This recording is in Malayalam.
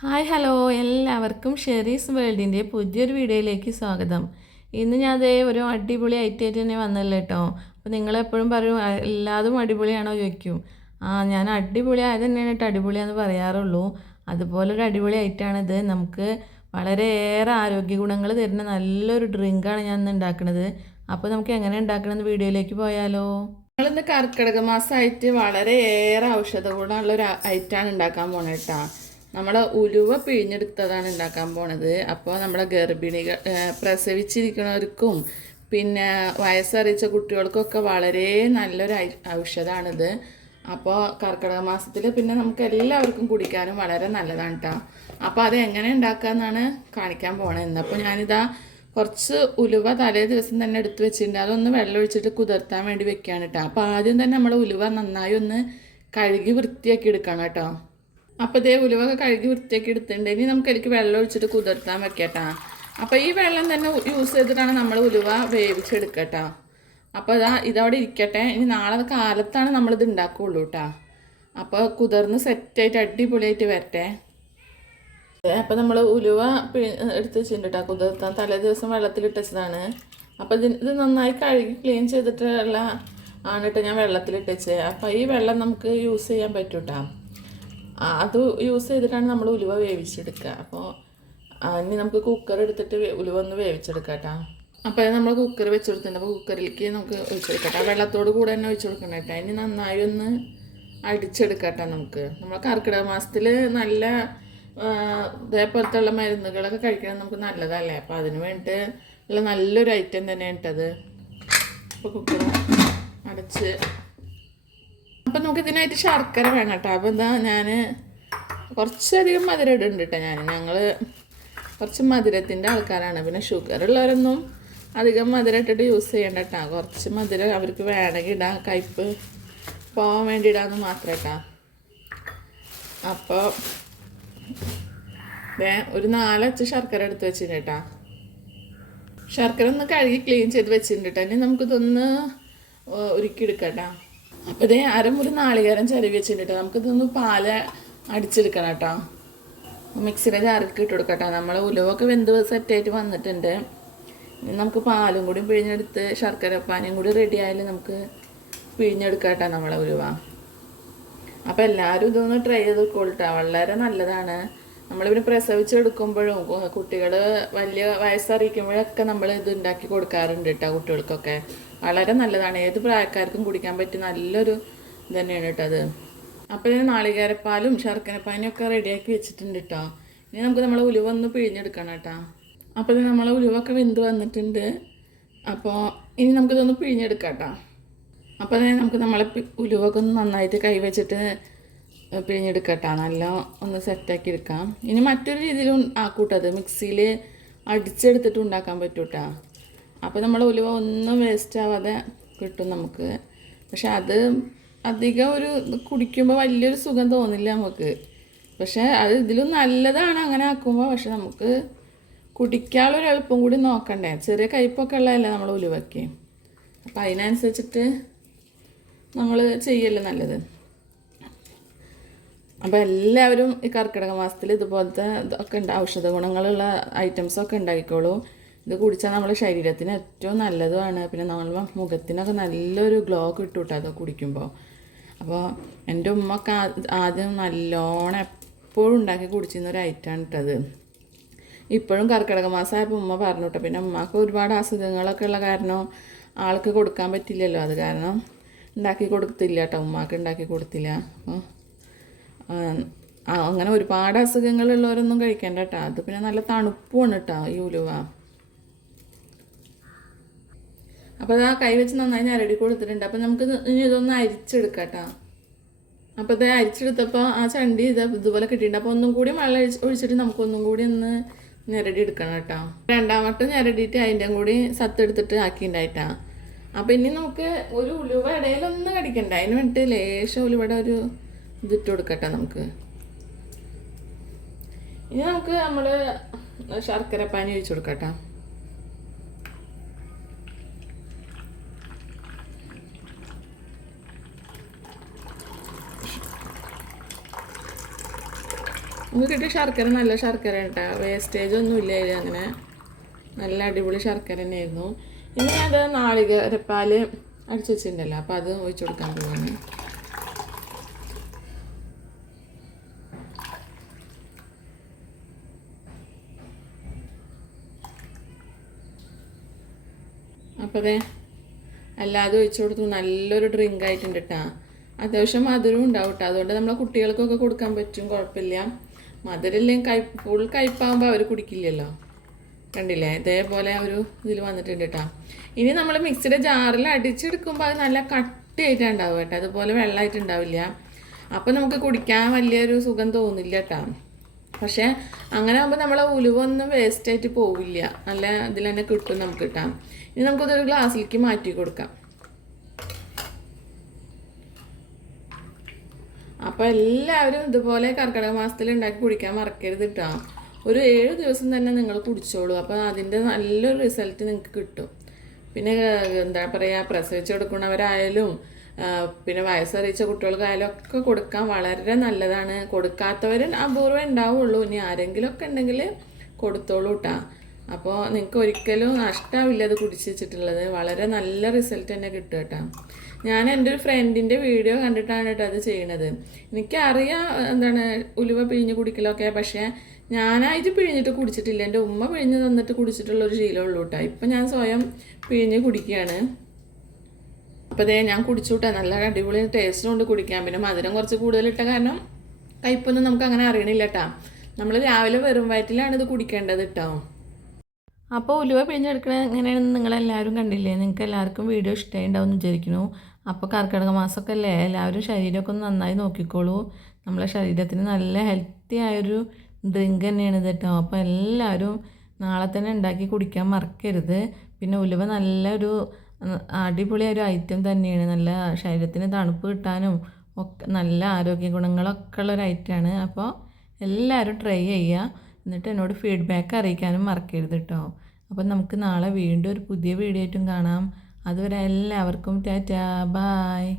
Hi hello. എല്ലാവർക്കും ഷെറീസ് വേൾഡിന്റെ പുതിയൊരു വീഡിയോയിലേക്ക് സ്വാഗതം. ഇന്ന് ഞാൻ അതേ ഒരു അടിപൊളി ഐറ്റമായിട്ട് തന്നെ വന്നല്ലോ കേട്ടോ അപ്പോൾ നിങ്ങളെപ്പോഴും പറയും "ആ, എല്ലാതും അടിപൊളിയാണോ? ചോദിക്കും. ആ ഞാൻ അടിപൊളി ആയത് തന്നെയാണ് കേട്ടോ അടിപൊളിയാന്ന് പറയാറുള്ളൂ. അതുപോലെ ഒരു അടിപൊളി ഐറ്റമാണിത്. നമുക്ക് വളരെയേറെ ആരോഗ്യ ഗുണങ്ങൾ തരുന്ന നല്ലൊരു ഡ്രിങ്കാണ് ഞാൻ ഇന്ന് ഉണ്ടാക്കുന്നത് അപ്പോൾ നമുക്ക് എങ്ങനെ ഉണ്ടാക്കണമെന്ന് വീഡിയോയിലേക്ക് പോയാലോ. നമ്മളിന്ന് കർക്കിടക മാസമായിട്ട് വളരെയേറെ ഔഷധ ഗുണമുള്ള ഒരു ഐറ്റാണ് ഉണ്ടാക്കാൻ പോണത് നമ്മുടെ ഉലുവ പിഴിഞ്ഞെടുത്തതാണ് ഉണ്ടാക്കാൻ പോണത്. അപ്പോൾ നമ്മുടെ ഗർഭിണികൾ പ്രസവിച്ചിരിക്കുന്നവർക്കും പിന്നെ വയസ്സറിയിച്ച കുട്ടികൾക്കൊക്കെ വളരെ നല്ലൊരു ഔഷധമാണിത് അപ്പോൾ കർക്കിടക മാസത്തിൽ പിന്നെ നമുക്ക് എല്ലാവർക്കും കുടിക്കാനും വളരെ നല്ലതാണ് കേട്ടോ അപ്പോൾ അത് എങ്ങനെ ഉണ്ടാക്കാമെന്നാണ് കാണിക്കാൻ പോണത് ഇന്നപ്പോൾ ഞാനിതാ കുറച്ച് ഉലുവ തലേ ദിവസം തന്നെ എടുത്തു വെച്ചിട്ടുണ്ട്. അതൊന്ന് വെള്ളം ഒഴിച്ചിട്ട് കുതിർത്താൻ വേണ്ടി വെക്കുകയാണ് കേട്ടോ അപ്പോൾ ആദ്യം തന്നെ നമ്മൾ ഉലുവ നന്നായി ഒന്ന് കഴുകി വൃത്തിയാക്കി എടുക്കണം കേട്ടോ അപ്പോൾ ഇതേ ഉലുവൊക്കെ കഴുകി വൃത്തിയാക്കി എടുത്തിട്ടുണ്ട്. ഇനി നമുക്ക് എനിക്ക് വെള്ളം ഒഴിച്ചിട്ട് കുതിർത്താൻ വെക്കട്ടാ. അപ്പോൾ ഈ വെള്ളം തന്നെ യൂസ് ചെയ്തിട്ടാണ് നമ്മൾ ഉലുവ വേവിച്ചെടുക്കട്ടാ. അപ്പോൾ ഇതാ ഇതവിടെ ഇരിക്കട്ടെ. ഇനി നാളെ കാലത്താണ് നമ്മളിത് ഉണ്ടാക്കുകയുള്ളൂ കേട്ടോ അപ്പോൾ കുതിർന്ന് സെറ്റായിട്ട് അടിപൊളിയായിട്ട് വരട്ടെ. അപ്പോൾ നമ്മൾ ഉലുവ എടുത്ത് വെച്ചിട്ടുണ്ട് കേട്ടോ കുതിർത്താൻ തലേ ദിവസം വെള്ളത്തിലിട്ട് വെച്ചതാണ്. അപ്പോൾ ഇത് ഇത് നന്നായി കഴുകി ക്ലീൻ ചെയ്തിട്ടുള്ള ആണ് കേട്ടോ ഞാൻ വെള്ളത്തിലിട്ട് വെച്ചത് അപ്പോൾ ഈ വെള്ളം നമുക്ക് യൂസ് ചെയ്യാൻ പറ്റും കേട്ടോ ആ, അത് യൂസ് ചെയ്തിട്ടാണ് നമ്മൾ ഉലുവ വേവിച്ചെടുക്കുക. അപ്പോൾ ഇനി നമുക്ക് കുക്കർ എടുത്തിട്ട് ഉലുവ ഒന്ന് വേവിച്ചെടുക്കാം കേട്ടോ. അപ്പോൾ നമ്മൾ കുക്കർ വെച്ച് കൊടുത്തിട്ടുണ്ട്. അപ്പോൾ കുക്കറിലേക്ക് നമുക്ക് ഒഴിച്ചെടുക്കാം വെള്ളത്തോട് കൂടെ തന്നെ ഒഴിച്ചു കൊടുക്കണം കേട്ടോ. ഇനി നന്നായി ഒന്ന് അടിച്ചെടുക്കാം നമുക്ക്. നമ്മൾ കർക്കിടക മാസത്തിൽ നല്ല ഇതേപോലത്തുള്ള മരുന്നുകളൊക്കെ കഴിക്കണം നമുക്ക് നല്ലതല്ലേ? അപ്പോൾ അതിന് വേണ്ടിയിട്ട് ഉള്ള നല്ലൊരു ഐറ്റം തന്നെയാണ് കേട്ടത് അപ്പോൾ കുക്കർ അടച്ച് അപ്പം നമുക്ക് ഇതിനായിട്ട് ശർക്കര വേണം കേട്ടോ. അപ്പോൾ എന്താ ഞാൻ കുറച്ചധികം മധുരം ഇടുന്നുണ്ട് കേട്ടോ ഞാൻ ഞങ്ങൾ കുറച്ച് മധുരത്തിന്റെ ആൾക്കാരാണ്. പിന്നെ ഷുഗർ ഉള്ളവരൊന്നും അധികം മധുരം ഇട്ടിട്ട് യൂസ് ചെയ്യേണ്ട കേട്ടോ. കുറച്ച് മധുരം അവർക്ക് വേണമെങ്കിൽ ഇടാം കയ്പ്പ് പോകാൻ വേണ്ടി ഇടാമെന്ന് മാത്രം കേട്ടോ. അപ്പോൾ ഒരു നാലച്ച് ശർക്കര എടുത്ത് വെച്ചിട്ടുണ്ട് കേട്ടോ. ശർക്കര ഒന്ന് കഴുകി ക്ലീൻ ചെയ്ത് വെച്ചിട്ടുണ്ട് കേട്ടോ. ഇനി നമുക്കിതൊന്ന് ഉരുക്കി എടുക്കാം കേട്ടോ. അപ്പോൾ ഇതേ അരമുറി നാളികേരം ചിരവി വെച്ചിട്ടുണ്ട് നമുക്ക് നമുക്കിതൊന്ന് പാൽ അടിച്ചെടുക്കണം കേട്ടോ. മിക്സിയുടെ ജാർക്ക് ഇട്ട് കൊടുക്കാം കേട്ടോ നമ്മൾ ഉലുവൊക്കെ വെന്ത് സെറ്റായിട്ട് വന്നിട്ടുണ്ട്. നമുക്ക് പാലും കൂടി പിഴിഞ്ഞെടുത്ത് ശർക്കര പാനിയും കൂടി റെഡി ആയാലും നമുക്ക് പിഴിഞ്ഞെടുക്കാട്ടോ നമ്മളെ ഉലുവ. അപ്പോൾ എല്ലാവരും ഇതൊന്ന് ട്രൈ ചെയ്ത് കൊടുട്ടാ വളരെ നല്ലതാണ്. നമ്മളിവിടെ പ്രസവിച്ചെടുക്കുമ്പോഴും കുട്ടികൾ വലിയ വയസ്സറിയിക്കുമ്പോഴൊക്കെ നമ്മൾ ഇത് ഉണ്ടാക്കി കൊടുക്കാറുണ്ട് കേട്ടോ കുട്ടികൾക്കൊക്കെ. വളരെ നല്ലതാണ്. ഏത് പ്രായക്കാർക്കും കുടിക്കാൻ പറ്റിയ നല്ലൊരു ഇത് തന്നെയാണ് കേട്ടോ അത്. അപ്പോൾ ഇതിന് നാളികേരപ്പാലും ശർക്കരപ്പാനിയൊക്കെ റെഡിയാക്കി വെച്ചിട്ടുണ്ട് കേട്ടോ. ഇനി നമുക്ക് നമ്മളെ ഉലുവ ഒന്ന് പിഴിഞ്ഞെടുക്കണം കേട്ടോ. അപ്പോൾ ഇത് നമ്മളെ ഉലുവൊക്കെ വെന്ത് വന്നിട്ടുണ്ട്. അപ്പോൾ ഇനി നമുക്കിതൊന്ന് പിഴിഞ്ഞെടുക്കാം കേട്ടോ. അപ്പോൾ തന്നെ നമുക്ക് നമ്മളെ ഉലുവൊക്കെ ഒന്ന് നന്നായിട്ട് കൈവച്ചിട്ട് പിഴിഞ്ഞെടുക്കട്ടോ നല്ല ഒന്ന് സെറ്റാക്കി എടുക്കാം. ഇനി മറ്റൊരു രീതിയിലും ആക്കൂട്ടത് മിക്സിയിൽ അടിച്ചെടുത്തിട്ട് ഉണ്ടാക്കാൻ പറ്റൂട്ടാ അപ്പോൾ നമ്മൾ ഉലുവ ഒന്നും വേസ്റ്റ് ആവാതെ കിട്ടും നമുക്ക്. പക്ഷെ അത് അധികം ഒരു കുടിക്കുമ്പോൾ വലിയൊരു സുഖം തോന്നില്ല നമുക്ക്. പക്ഷേ അത് ഇതിലും നല്ലതാണ് അങ്ങനെ ആക്കുമ്പോൾ പക്ഷെ നമുക്ക് കുടിക്കാനുള്ളൊരു എളുപ്പം കൂടി നോക്കണ്ടേ. ചെറിയ കയ്പൊക്കെ ഉള്ളതല്ലേ നമ്മൾ ഉലുവയ്ക്ക് അപ്പോൾ അതിനനുസരിച്ചിട്ട് നമ്മൾ ചെയ്യല്ലേ നല്ലത്. അപ്പോൾ എല്ലാവരും ഈ കർക്കിടക മാസത്തിൽ ഇതുപോലത്തെ ഇതൊക്കെ ഉണ്ട്. ഔഷധ ഗുണങ്ങളുള്ള ഐറ്റംസൊക്കെ ഉണ്ടാക്കിക്കോളൂ. ഇത് കുടിച്ചാൽ നമ്മുടെ ശരീരത്തിന് ഏറ്റവും നല്ലതുമാണ്. പിന്നെ നമ്മൾ മുഖത്തിനൊക്കെ നല്ലൊരു ഗ്ലോ കിട്ടും കേട്ടോ അത് കുടിക്കുമ്പോൾ അപ്പോൾ എന്റെ ഉമ്മക്ക് ആദ്യം നല്ലോണം എപ്പോഴും ഉണ്ടാക്കി കുടിച്ചിരുന്ന ഒരു ഐറ്റമാണ് ഇട്ടത് ഇപ്പോഴും കർക്കിടക മാസമായപ്പോൾ ഉമ്മ പറഞ്ഞു കേട്ടോ പിന്നെ ഉമ്മക്ക് ഒരുപാട് അസുഖങ്ങളൊക്കെ ഉള്ള കാരണം ആൾക്ക് കൊടുക്കാൻ പറ്റില്ലല്ലോ. അത് കാരണം ഉണ്ടാക്കി കൊടുത്തില്ല കേട്ടോ ഉമ്മാക്ക് ഉണ്ടാക്കി കൊടുത്തില്ല. അപ്പോൾ അങ്ങനെ ഒരുപാട് അസുഖങ്ങളുള്ളവരൊന്നും കഴിക്കേണ്ട കേട്ടോ അത് പിന്നെ നല്ല തണുപ്പുമാണ് കേട്ടോ ഈ ഉലുവ. അപ്പോൾ അത് ആ കൈ വെച്ച് നന്നായി ഞരടി കൊടുത്തിട്ടുണ്ട്. അപ്പോൾ നമുക്ക് ഇനി ഇതൊന്ന് അരിച്ചെടുക്കാം കേട്ടോ അപ്പോൾ ഇത് അരിച്ചെടുത്തപ്പോൾ ആ ചണ്ടി ഇത് ഇതുപോലെ കിട്ടിയിട്ടുണ്ട്. അപ്പോൾ ഒന്നും കൂടി വെള്ളം ഒഴിച്ച് ഒഴിച്ചിട്ട് നമുക്ക് ഒന്നും കൂടി ഒന്ന് ഞെരടി എടുക്കണം കേട്ടോ. രണ്ടാമത്തെ ഞെരടിയിട്ട് അതിന്റെ കൂടി സത്തെടുത്തിട്ട് ആക്കിയിട്ടുണ്ടായിട്ടാ. അപ്പോൾ ഇനി നമുക്ക് ഒരു ഉലുവ ഇടയിലൊന്നും കടിക്കണ്ട. അതിന് വേണ്ടിയിട്ട് ലേശം ഉലുവയുടെ ഒരു ഇതിട്ട് കൊടുക്കട്ടെ നമുക്ക്. ഇനി നമുക്ക് നമ്മൾ ശർക്കര പാനി ഒഴിച്ചു കൊടുക്കട്ടെ. നമുക്ക് കിട്ടിയ ശർക്കര നല്ല ശർക്കര കേട്ടോ വേസ്റ്റേജ് ഒന്നും ഇല്ലായിരുന്നു അങ്ങനെ. നല്ല അടിപൊളി ശർക്കര തന്നെയായിരുന്നു. ഇനി അത് നാളികേരപ്പാൽ അടിച്ചു വെച്ചിട്ടുണ്ടല്ലോ അപ്പോൾ അത് ഒഴിച്ചു കൊടുക്കാൻ പോകുന്നു അപ്പോൾ അതെ അല്ലാതെ ഒഴിച്ചു കൊടുത്തു നല്ലൊരു ഡ്രിങ്ക് ആയിട്ടുണ്ട് കേട്ടോ അത്യാവശ്യം മധുരം ഉണ്ടാവും കേട്ടോ അതുകൊണ്ട് നമ്മളെ കുട്ടികൾക്കൊക്കെ കൊടുക്കാൻ പറ്റും കുഴപ്പമില്ല. മധുരമില്ലെങ്കിൽ കൈ ഫുൾ കഴിപ്പാകുമ്പോൾ അവർ കുടിക്കില്ലല്ലോ. കണ്ടില്ലേ? ഇതേപോലെ ഒരു ഇതിൽ വന്നിട്ടുണ്ട് കേട്ടോ ഇനി നമ്മൾ മിക്സിയുടെ ജാറിൽ അടിച്ചെടുക്കുമ്പോൾ അത് നല്ല കട്ടിയായിട്ടുണ്ടാവും കേട്ടോ. അതുപോലെ വെള്ളമായിട്ടുണ്ടാവില്ല അപ്പോൾ നമുക്ക് കുടിക്കാൻ വലിയൊരു സുഖം തോന്നില്ല കേട്ടോ പക്ഷേ അങ്ങനെ ആകുമ്പോൾ നമ്മളെ ഉലുവൊന്നും വേസ്റ്റായിട്ട് പോവില്ല. നല്ല ഇതിൽ തന്നെ കിട്ടും നമുക്ക് കിട്ടാം ഇനി നമുക്കതൊരു ഗ്ലാസ്സിലേക്ക് മാറ്റി കൊടുക്കാം. അപ്പോൾ എല്ലാവരും ഇതുപോലെ കർക്കിടക മാസത്തിൽ ഉണ്ടാക്കി കുടിക്കാൻ മറക്കരുത് കേട്ടോ ഒരു ഏഴ് ദിവസം തന്നെ നിങ്ങൾ കുടിച്ചോളൂ. അപ്പോൾ അതിന്റെ നല്ലൊരു റിസൾട്ട് നിങ്ങൾക്ക് കിട്ടും. പിന്നെ എന്താ പറയാ പ്രസവിച്ച് കൊടുക്കുന്നവരായാലും പിന്നെ വയസ്സറിയിച്ച കുട്ടികൾക്കായാലും ഒക്കെ കൊടുക്കാൻ വളരെ നല്ലതാണ്. കൊടുക്കാത്തവർ അപൂർവം ഉണ്ടാവുള്ളൂ. ഇനി ആരെങ്കിലും ഒക്കെ ഉണ്ടെങ്കിൽ കൊടുത്തോളൂ കേട്ടോ അപ്പോൾ നിങ്ങൾക്ക് ഒരിക്കലും നഷ്ടമാവില്ല അത് കുടിച്ച് വെച്ചിട്ടുള്ളത്. വളരെ നല്ല റിസൾട്ട് തന്നെ കിട്ടും കേട്ടോ. ഞാൻ എന്റെ ഒരു ഫ്രണ്ടിന്റെ വീഡിയോ കണ്ടിട്ടാണ് കേട്ടോ അത് ചെയ്യണത്. എനിക്കറിയാം എന്താണ് ഉലുവ പിഴിഞ്ഞ് കുടിക്കലൊക്കെ പക്ഷേ ഞാനായിട്ട് പിഴിഞ്ഞിട്ട് കുടിച്ചിട്ടില്ല. എന്റെ ഉമ്മ പിഴിഞ്ഞ് തന്നിട്ട് കുടിച്ചിട്ടുള്ള ഒരു ശീലമുള്ളൂ കേട്ടോ. ഇപ്പം ഞാൻ സ്വയം പിഴിഞ്ഞ് കുടിക്കുകയാണ് അപ്പോൾ അതേ ഞാൻ കുടിച്ചു നല്ല അടിപൊളി ടേസ്റ്റ് കൊണ്ട് കുടിക്കാം പിന്നെ മധുരം കുറച്ച് കൂടുതലിട്ട കാരണം കയ്പൊന്നും നമുക്ക് അങ്ങനെ അറിയണില്ല കേട്ടോ. നമ്മൾ രാവിലെ വെറും വയറ്റിലാണ് ഇത് കുടിക്കേണ്ടത് കേട്ടോ. അപ്പോൾ ഉലുവ പിഴിഞ്ഞെടുക്കണത് എങ്ങനെയാണെന്ന് നിങ്ങളെല്ലാവരും കണ്ടില്ലേ? നിങ്ങൾക്ക് എല്ലാവർക്കും വീഡിയോ ഇഷ്ടമായി ഉണ്ടാവും വിചാരിക്കുന്നു. അപ്പോൾ കർക്കിടക മാസമൊക്കെ അല്ലേ എല്ലാവരും ശരീരമൊക്കെ ഒന്ന് നന്നായി നോക്കിക്കോളൂ. നമ്മളെ ശരീരത്തിന് നല്ല ഹെൽത്തി ആയൊരു ഡ്രിങ്ക് തന്നെയാണ് ഇത് കേട്ടോ. അപ്പോൾ എല്ലാവരും നാളെ തന്നെ ഉണ്ടാക്കി കുടിക്കാൻ മറക്കരുത്. പിന്നെ ഉലുവ നല്ലൊരു അടിപൊളിയൊരു ഐറ്റം തന്നെയാണ്. നല്ല ശരീരത്തിന് തണുപ്പ് കിട്ടാനും ഒക്കെ നല്ല ആരോഗ്യ ഗുണങ്ങളൊക്കെ ഉള്ളൊരു ഐറ്റമാണ് അപ്പോൾ എല്ലാവരും ട്രൈ ചെയ്യുക. എന്നിട്ട് എന്നോട് ഫീഡ്ബാക്ക് അറിയിക്കാനും മറക്കരുത് കേട്ടോ അപ്പം നമുക്ക് നാളെ വീണ്ടും ഒരു പുതിയ വീഡിയോ ആയിട്ടും കാണാം. അതുവരെ എല്ലാവർക്കും ടാറ്റാ ബായ്